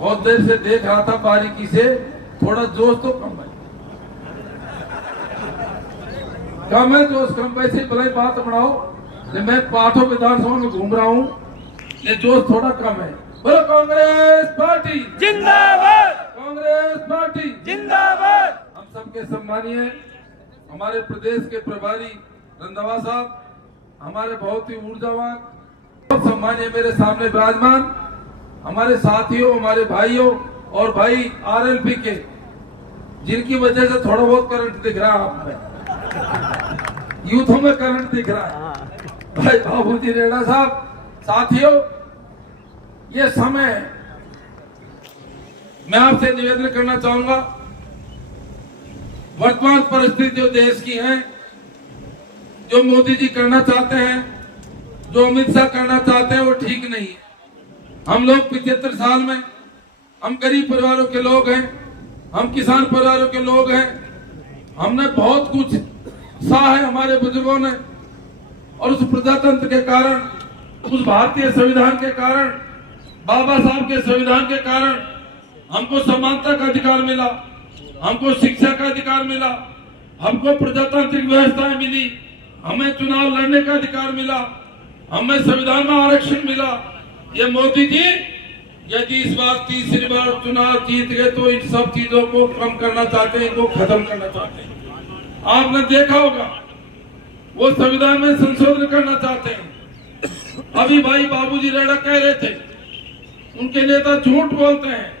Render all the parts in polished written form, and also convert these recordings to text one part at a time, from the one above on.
बहुत देर से देख रहा था बारीकी से, थोड़ा जोश तो कम है जोश कम। वैसे भले बात बढ़ाओ, मैं पाठो विधानसभा में घूम रहा हूँ, ये जोश थोड़ा कम है। बोलो कांग्रेस पार्टी जिंदाबाद, कांग्रेस पार्टी जिंदाबाद। हम सबके सम्मानीय हमारे प्रदेश के प्रभारी रंधावा साहब, हमारे बहुत ही ऊर्जावान, बहुत सम्मानीय मेरे सामने विराजमान हमारे साथियों, हमारे भाइयों और भाई आरएलपी के, जिनकी वजह से थोड़ा बहुत करंट दिख रहा है आप में, यूथों में करंट दिख रहा है। भाई बाबूजी रेड़ा साहब, साथियों, ये समय मैं आपसे निवेदन करना चाहूंगा, वर्तमान परिस्थिति जो देश की है, जो मोदी जी करना चाहते हैं, जो अमित शाह करना चाहते हैं, वो ठीक नहीं है। हम लोग 75 साल में, हम गरीब परिवारों के लोग हैं, हम किसान परिवारों के लोग हैं, हमने बहुत कुछ सहा है हमारे बुजुर्गों ने, और उस प्रजातंत्र के कारण, उस भारतीय संविधान के कारण, बाबा साहब के संविधान के कारण हमको समानता का अधिकार मिला, हमको शिक्षा का अधिकार मिला, हमको प्रजातांत्रिक व्यवस्थाएं मिली, हमें चुनाव लड़ने का अधिकार मिला, हमें संविधान में आरक्षण मिला। ये मोदी जी यदि इस बार तीसरी बार चुनाव जीत गए तो इन सब चीजों को कम करना चाहते हैं, इनको खत्म करना चाहते हैं। आपने देखा होगा वो संविधान में संशोधन करना चाहते हैं। अभी भाई बाबूजी रेड़ा कह रहे थे, उनके नेता झूठ बोलते हैं।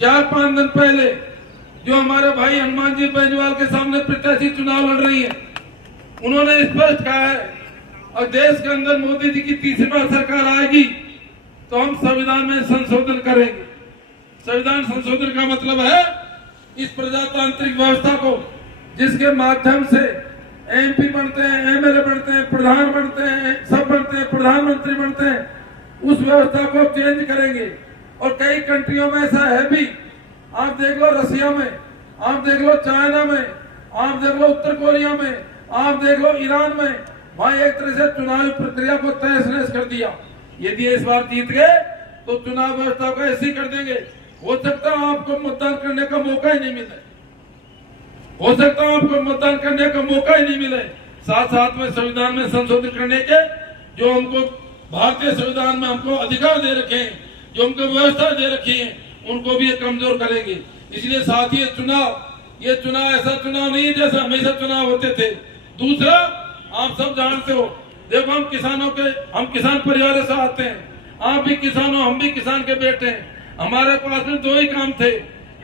4-5 दिन पहले जो हमारे भाई हनुमान जी बेनीवाल के सामने प्रत्याशी चुनाव लड़ रही है, उन्होंने स्पष्ट कहा है, और देश के अंदर मोदी जी की तीसरी बार सरकार आएगी तो हम संविधान में संशोधन करेंगे। संविधान संशोधन का मतलब है इस प्रजातांत्रिक व्यवस्था को, जिसके माध्यम से एमपी बनते हैं, एमएलए बनते हैं, प्रधान बनते हैं, सब बनते हैं, प्रधानमंत्री बनते हैं, उस व्यवस्था को चेंज करेंगे। और कई कंट्रियों में ऐसा है भी, आप देख लो रसिया में, आप देख लो चाइना में, आप देख लो उत्तर कोरिया में, आप देख लो ईरान में, वहां एक तरह से चुनावी प्रक्रिया को तहस नहस कर दिया। यदि इस बार जीत गए तो चुनाव व्यवस्था को ऐसे ही कर देंगे। हो सकता है आपको मतदान करने का मौका ही नहीं मिले, हो सकता है आपको मतदान करने का मौका ही नहीं मिले। साथ साथ में संविधान में संशोधन करने के जो हमको भारतीय संविधान में हमको अधिकार दे रखे हैं, जो हमको व्यवस्था दे रखी है, उनको भी ये कमजोर करेंगे। इसलिए साथ ही ये चुनाव ऐसा चुनाव नहीं है जैसा हमेशा चुनाव होते थे। दूसरा, आप सब जानते हो, देखो हम किसान परिवार से आते हैं, आप भी किसान हो, हम भी किसान के बेटे हैं। हमारे पास में 2 ही काम थे,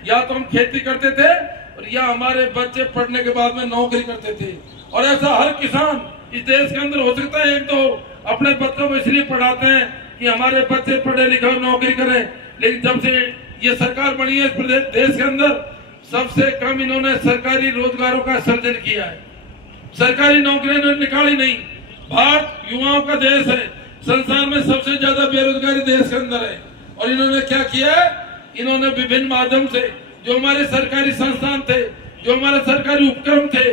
या तो हम खेती करते थे और या हमारे बच्चे पढ़ने के बाद में नौकरी करते थे। और ऐसा हर किसान इस देश के अंदर हो सकता है, एक तो अपने बच्चों को इसलिए पढ़ाते हैं कि हमारे बच्चे पढ़े लिखे नौकरी करें, लेकिन जब से ये सरकार बनी है इस देश के अंदर सबसे कम इन्होंने सरकारी रोजगारों का सर्जन किया है, सरकारी नौकरियां इन्होंने निकाली नहीं। भारत युवाओं का देश है, संसार में सबसे ज्यादा बेरोजगारी देश के अंदर है, और इन्होंने क्या किया है, इन्होंने विभिन्न माध्यम से जो हमारे सरकारी संस्थान थे, जो हमारे सरकारी उपक्रम थे,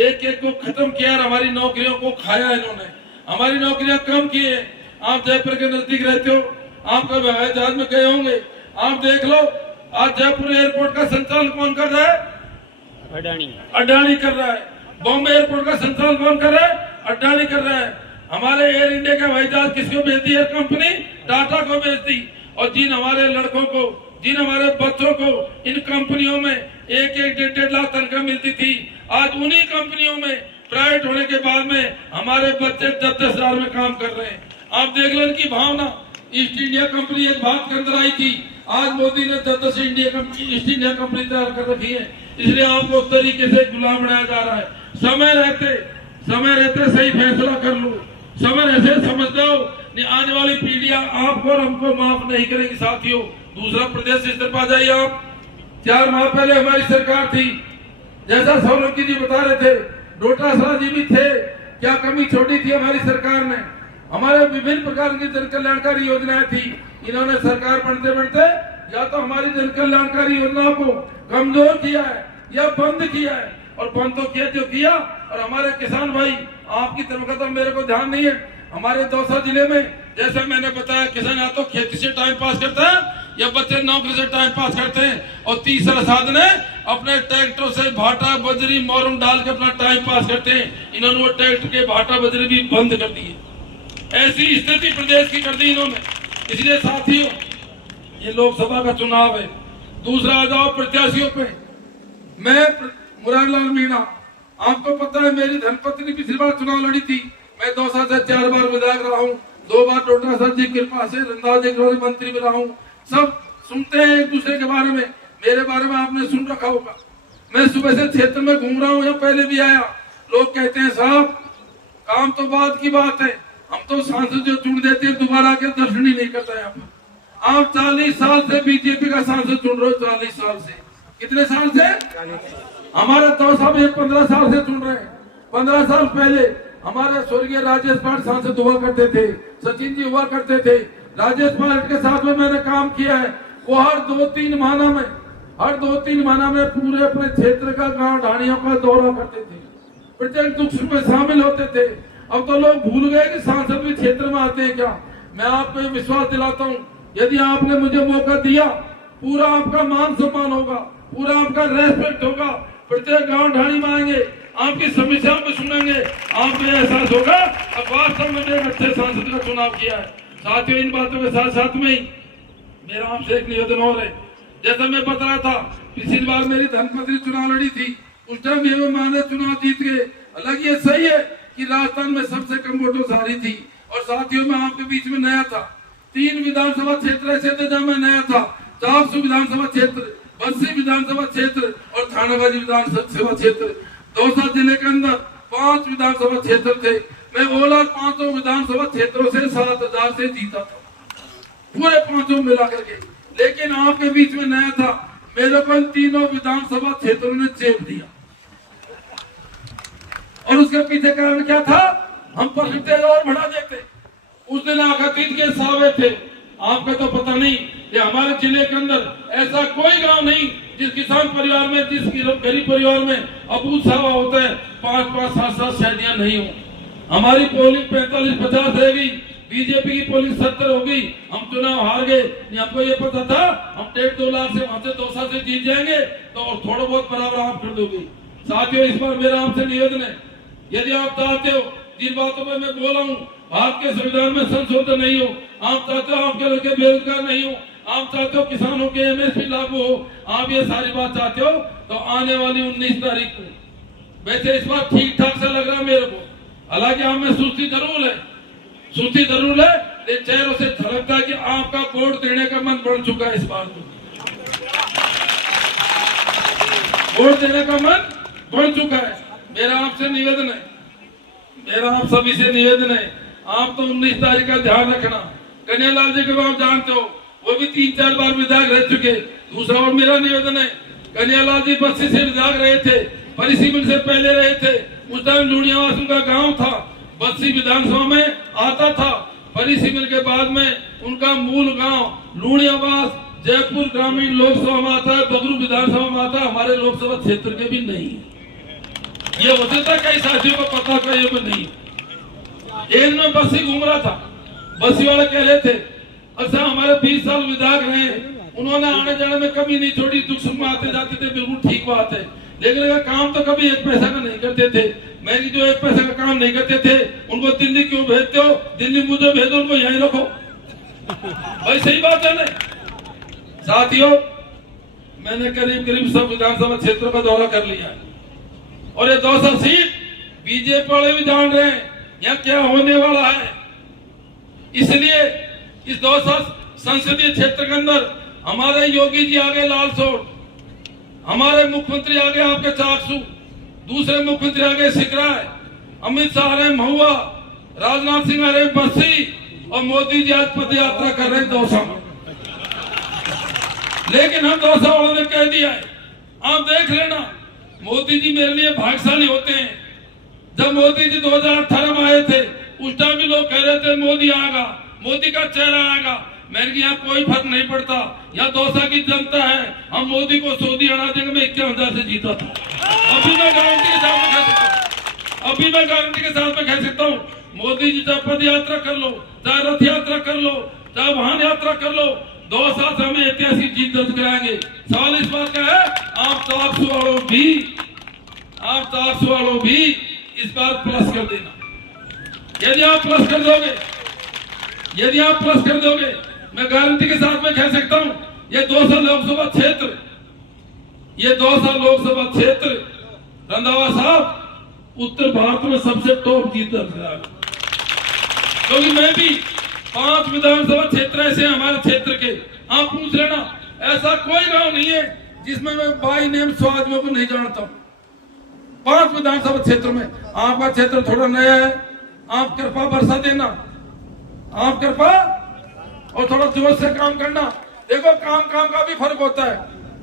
एक एक को खत्म किया और हमारी नौकरियों को खाया इन्होंने, हमारी नौकरियां कम की है। आप जयपुर के नजदीक रहते हो, आप कभी हवाई जहाज में गए होंगे, आप देख लो आज जयपुर एयरपोर्ट का संचालन कौन कर रहा है? अडानी कर रहा है। बॉम्बे एयरपोर्ट का संचालन कौन कर रहा है? अडानी कर रहा है। हमारे एयर इंडिया का हवाई जहाज किसको भेज दी? एयर कंपनी टाटा को भेज दी। और जिन हमारे लड़कों को, जिन हमारे बच्चों को इन कंपनियों में 1-1, 1.5 लाख तनख्वाह मिलती थी, आज उन्हीं कंपनियों में प्राइवेट होने के बाद में हमारे बच्चे 10-10 हजार में काम कर रहे हैं। आप देख लो इनकी भावना। ईस्ट इंडिया कंपनी एक भारत के अंदर आई थी, आज मोदी ने 10-10 ईस्ट इंडिया कंपनी तैयार कर रखी है। इसलिए आपको उस तरीके से गुलाम बनाया जा रहा है। समय रहते सही फैसला कर लो, समय रहते समझ लो, आने वाली पीढ़ियां आपको और हमको माफ नहीं करेंगी। साथियों, दूसरा प्रदेश इस तरफ आ जाइए आप। 4 माह पहले हमारी सरकार थी, जैसा सोलंकी जी बता रहे थे, डोटासरा जी भी थे, क्या कमी छोड़ी थी हमारी सरकार ने? हमारे विभिन्न प्रकार की जन कल्याणकारी योजनाएं थी, इन्होंने सरकार बनते बनते या तो हमारी जन कल्याणकारी योजनाओं को कमजोर किया है या बंद किया है, और बंद तो किया जो किया। और हमारे किसान भाई, आपकी तरफ का तो मेरे को ध्यान नहीं है, हमारे दौसा जिले में जैसे मैंने बताया, किसान या तो खेती से टाइम पास करता है या बच्चे नौकरी से टाइम पास करते हैं, और तीसरा साधन है अपने ट्रैक्टर से भाटा बजरी मोरम डाल के अपना टाइम पास करते हैं। इन्होंने वो ट्रैक्टर के भाटा बजरी भी बंद कर दिए। ऐसी स्थिति प्रदेश की कर दी इन्होंने। इसलिए साथियों, ये लोकसभा का चुनाव है। दूसरा आ जाओ प्रत्याशियों पे। मैं मुरारलाल मीणा, आपको पता है मेरी धर्मपत्नी पिछली बार चुनाव लड़ी थी। मैं 2 साल से 4 बार विधायक रहा हूँ, 2 बार डॉक्टर साहब जी की कृपा से रंधावा जी के मंत्री भी रहा हूँ। सब सुनते हैं एक दूसरे के बारे में, मेरे बारे में आपने सुन रखा होगा। मैं सुबह से क्षेत्र में घूम रहा हूँ, यहाँ पहले भी आया। लोग कहते हैं साहब काम तो बात की बात है, हम तो सांसद जो चुन देते हैं दोबारा के दर्शन ही नहीं करता यहाँ पर। आप 40 साल से बीजेपी का सांसद चुन रहे हो, 40 साल से। कितने साल से? हमारे तो साहब ये 15 साल से चुन रहे हैं। 15 साल पहले हमारे स्वर्गीय राजेश पाठ सांसद हुआ करते थे, सचिन जी हुआ करते थे। राजेश पाठ के साथ में मैंने काम किया है। वो हर 2-3 महीना में पूरे अपने क्षेत्र का गांव ढाणियों का दौरा करते थे, प्रत्येक दुख सुख में शामिल होते थे। अब तो लोग भूल गए कि सांसद भी क्षेत्र में आते हैं क्या। मैं आपको विश्वास दिलाता हूँ, यदि आपने मुझे मौका दिया, पूरा आपका मान सम्मान होगा, पूरा आपका रेस्पेक्ट होगा। प्रत्येक गांव ढाणी में आएंगे, आपकी समस्याओं को सुनेंगे, आपको एहसास होगा अब वास्तव में एक अच्छे सांसद का चुनाव किया है। साथियों, इन बातों के साथ साथ में मेरा आपसे एक निवेदन और है। जैसा मैं बता रहा था, पिछली बार मेरी धर्मपत्नी चुनाव लड़ी थी, उस टाइम ये माने चुनाव जीत गए। हालांकि ये सही है कि राजस्थान में सबसे कम वोटों से हारी थी। और साथियों, मैं आपके बीच में नया था। 3 विधानसभा क्षेत्र ऐसे थे जब मैं नया था। 400 विधानसभा क्षेत्र, 80 विधानसभा क्षेत्र और थानागाजी विधानसभा क्षेत्र। दौसा जिले के अंदर 5 विधानसभा क्षेत्र थे। मैं ओला 5 विधानसभा क्षेत्रों से 7,000 से जीता था, पूरे 5 मिला करके। लेकिन आपके बीच में नया था, मेरे को इन 3 विधानसभा क्षेत्रों ने चेप दिया। और उसके पीछे कारण क्या था? हम परसेंटेज और बढ़ा देते। उस दिन आखिर के सावे थे। आपको तो पता नहीं कि हमारे जिले के अंदर ऐसा कोई गांव नहीं जिस किसान परिवार में, जिस गरीब परिवार में अबूझ सावा होता है 5-5, 7-7 शादियां नहीं हो। हमारी पोलिंग 45-50 रहेगी, बीजेपी की पोलिंग 70 होगी। हम चुनाव हार गए। हमको ये पता था हम 1.5-2 लाख से वहां से 2 साल से जीत जाएंगे, तो और थोड़ा बहुत बराबर आप कर दोगे। साथियों, इस बार मेरा आपसे निवेदन है, यदि आप चाहते हो जिन बातों पर मैं बोला हूँ, भारत के संविधान में संशोधन नहीं हो, आप चाहते हो आपके लड़के बेरोजगार नहीं हो, आप चाहते हो किसानों के MSP लागू हो, आप ये सारी बात चाहते हो, तो आने वाली 19 तारीख को, वैसे इस बार ठीक ठाक से लग रहा मेरे को, हालांकि आप में सुस्ती जरूर है, लेकिन चेहरों से झलकता है कि आपका वोट देने का मन बढ़ चुका है। इस बार वोट देने का मन बढ़ चुका है। मेरा आपसे निवेदन है, मेरा आप सभी से निवेदन है, आप तो 19 तारीख का ध्यान रखना। कन्हैयालाल जी को आप जानते हो, वो भी 3-4 बार विधायक रह चुके। दूसरा और मेरा निवेदन है, कन्हैयालाल जी बस्सी से विधायक रहे थे, परिसीमन से पहले रहे थे। उस टाइम लूणियावास उनका गांव था, बस्सी विधानसभा में आता था। परिसीमन के बाद में उनका मूल गांव लूणियावास जयपुर ग्रामीण लोकसभा में आता है, बगरू विधानसभा में आता है, हमारे लोकसभा क्षेत्र के भी नहीं। ये वजह था कई साथियों को पता था, ये भी नहीं। एक में बस्सी घूम रहा था, बस्सी वाले कह रहे थे अच्छा हमारे 20 साल विधायक रहे, उन्होंने आने जाने में कमी नहीं छोड़ी, दुख सुख में आते जाते थे, बिल्कुल ठीक बात है। लेकिन अगर काम तो कभी 1 पैसा का नहीं करते थे। मैं जो 1 पैसा का काम नहीं करते थे, उनको दिल्ली क्यों भेजते हो? दिल्ली मुझे भेजो, उनको यहीं रखो। भाई सही बात है ना। साथियों, मैंने करीब सब विधानसभा क्षेत्रों का दौरा कर लिया और ये 200 सीट बीजेपी वाले भी जान रहे हैं यहाँ क्या होने वाला है। इसलिए इस 200 संसदीय क्षेत्र के अंदर हमारे योगी जी आगे लालसोट, हमारे मुख्यमंत्री आगे आपके चाकसू, दूसरे मुख्यमंत्री आगे सिकराय, अमित शाह रहे महुआ, राजनाथ सिंह आ रहे बस्सी और मोदी जी आज पद यात्रा कर रहे हैं दौसा में। लेकिन हम दौसा वालों ने कह दिया है, आप देख लेना मोदी जी मेरे लिए भाग्यशाली होते हैं। जब मोदी जी 2018 में आए थे, उस टाइम भी लोग कह रहे थे मोदी आएगा, मोदी का चेहरा आएगा। मैंने कहा यहाँ कोई फर्क नहीं पड़ता, यहाँ दौसा की जनता है, हम मोदी को सऊदी अरब में 51,000 से जीता था। अभी मैं गारंटी के साथ में कह सकता हूँ, मोदी जी चाहे पद यात्रा कर लो, चाहे रथ यात्रा कर लो, चाहे वाहन यात्रा कर लो, 2 साल से हम ऐतिहासिक जीत दर्ज कराएंगे। सवाल इस बात का है, आप 400 वालों भी इस बार प्लस कर देना। यदि आप प्लस कर दोगे, मैं गारंटी के साथ में कह सकता हूं, ये 200 लोकसभा क्षेत्र रंधावा साहब उत्तर भारत में सबसे टॉप जीत दर्ज कराएगा। क्योंकि मैं भी 5 विधानसभा क्षेत्र ऐसे हमारे क्षेत्र के, आप पूछ लेना, ऐसा कोई गांव नहीं है जिसमें मैं बाई नेम 100 आदमियों को नहीं जानता हूं। 5 विधानसभा क्षेत्र में। आपका क्षेत्र थोड़ा नया है, आप कृपा बरसा देना, आप कृपा और थोड़ा जोश से काम करना। देखो काम का भी फर्क होता है।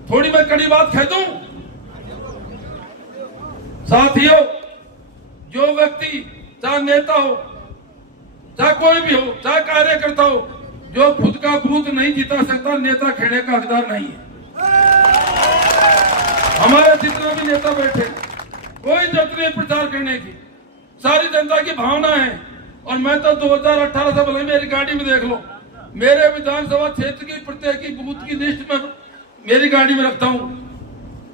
थोड़ी मैं कड़ी बात कह दूं, साथियों, जो व्यक्ति चाहे नेता हो, चाहे कोई भी हो, चाहे कार्यकर्ता हो, जो खुद का बूथ नहीं जिता सकता, नेता खेलने का हकदार नहीं है। हमारे जितने भी नेता बैठे, कोई जरूरत नहीं प्रचार करने की, सारी जनता की भावना है। और मैं तो 2018 से भले मेरी गाड़ी में देख लो, मेरे विधानसभा क्षेत्र की प्रत्येक बूथ की लिस्ट में मेरी गाड़ी में रखता हूं।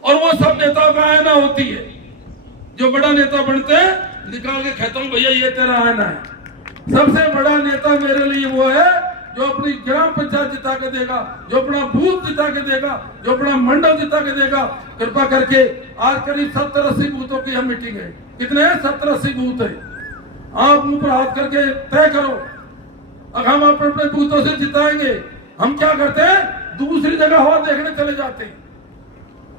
और वो सब नेताओं का आईना होती है। जो बड़ा नेता बनते हैं, निकाल के कहता हूं, भैया ये तेरा आईना है। सबसे बड़ा नेता मेरे लिए वो है जो अपनी ग्राम पंचायत जिता के देगा, जो अपना बूथ जिता के देगा, जो अपना मंडल जिता के देगा। कृपा करके आज करीब 70-80 बूथों की हम मीटिंग है। कितने हैं? 70-80 बूथ है। आप मुंह पर हाथ करके तय करो, अब हम अपने बूथों से जिताएंगे। हम क्या करते हैं, दूसरी जगह हवा देखने चले जाते हैं,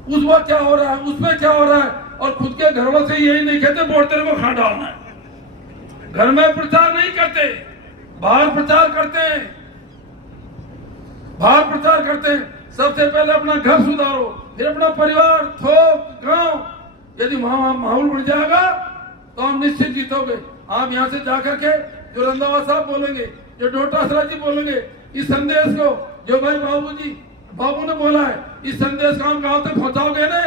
उस वक्त क्या हो रहा है, उसमें क्या हो रहा है, और खुद के घरों से यही नहीं कहते वोट तेरे को खा डालना है। घर में प्रचार नहीं करते, बाहर प्रचार करते हैं। सबसे पहले अपना घर सुधारो, फिर अपना परिवार, थोक, गांव। यदि वहां माहौल बन जाएगा तो हम निश्चित जीतोगे। आप यहां से जाकर के जो रंधावा साहब बोलेंगे, जो डोटासरा जी बोलेंगे, इस संदेश को जो भाई बाबू ने बोला है, इस संदेश को हम गांव तक पहुंचाओगे ना?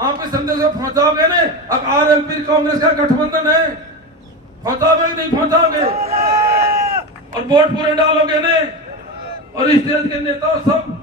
आप इस संदेश को पहुंचाओगे ना? अब RLP कांग्रेस का गठबंधन है, पहुंचाओगे नहीं पहुंचाओगे? और वोट पूरे डालोगे ने? और इस देश के नेता सब